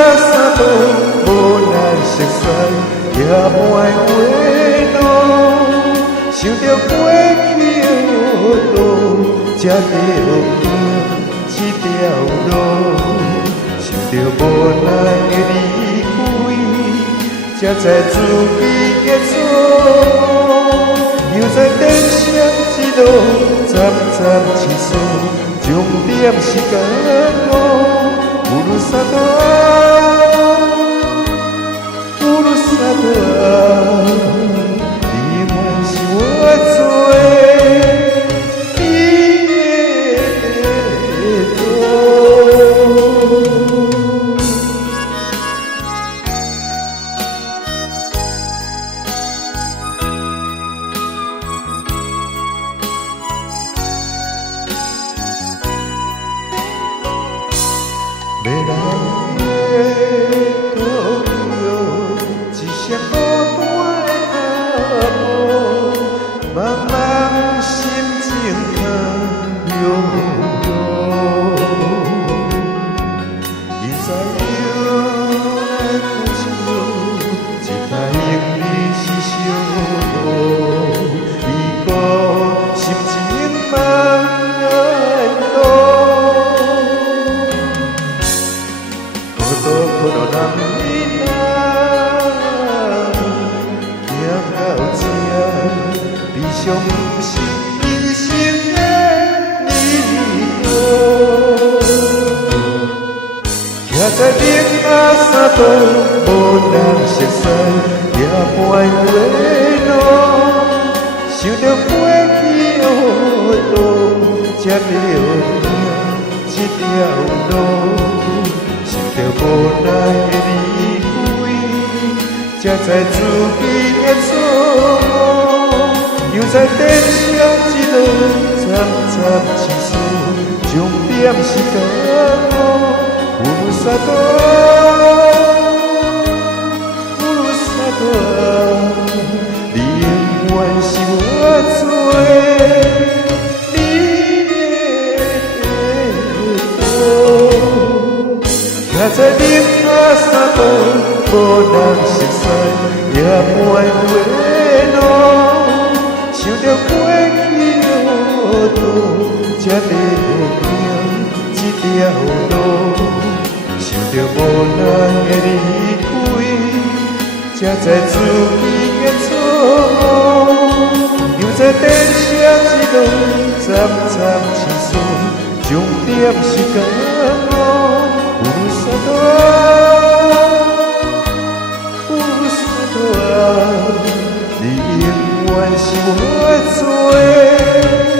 三度，无奈熟悉也歹回路，想着过去的路，才着行这条路，想着无奈的离开，才知自己的错。又在电闪一路，站站起诉，终点是感悟。乌鲁萨多，乌鲁萨多，你永远是我做的依托。未来的路遥，一双孤单的阿婆，茫茫心情空悠悠。现在又来苦笑，一台英语是小路，伊个心情茫然多。可能人伊那行到这，悲伤不是人生的离途。徛在明仔三度，无人熟悉也歹回路，想着过去的路，才着行这条路。着无奈的离开，才知自己的错。又在电闪一路，站站起诉，终点是感悟。乌鲁萨多，乌鲁萨多，你永远是我做的。徛在明仔三度，无人熟悉也歹回路，想着过去的路，才着行这条路，想着无奈的离开，才知自己的错。又在电闪一路，站站起诉，终点是感悟。乌鲁萨多，乌鲁萨多，你永远是我做的。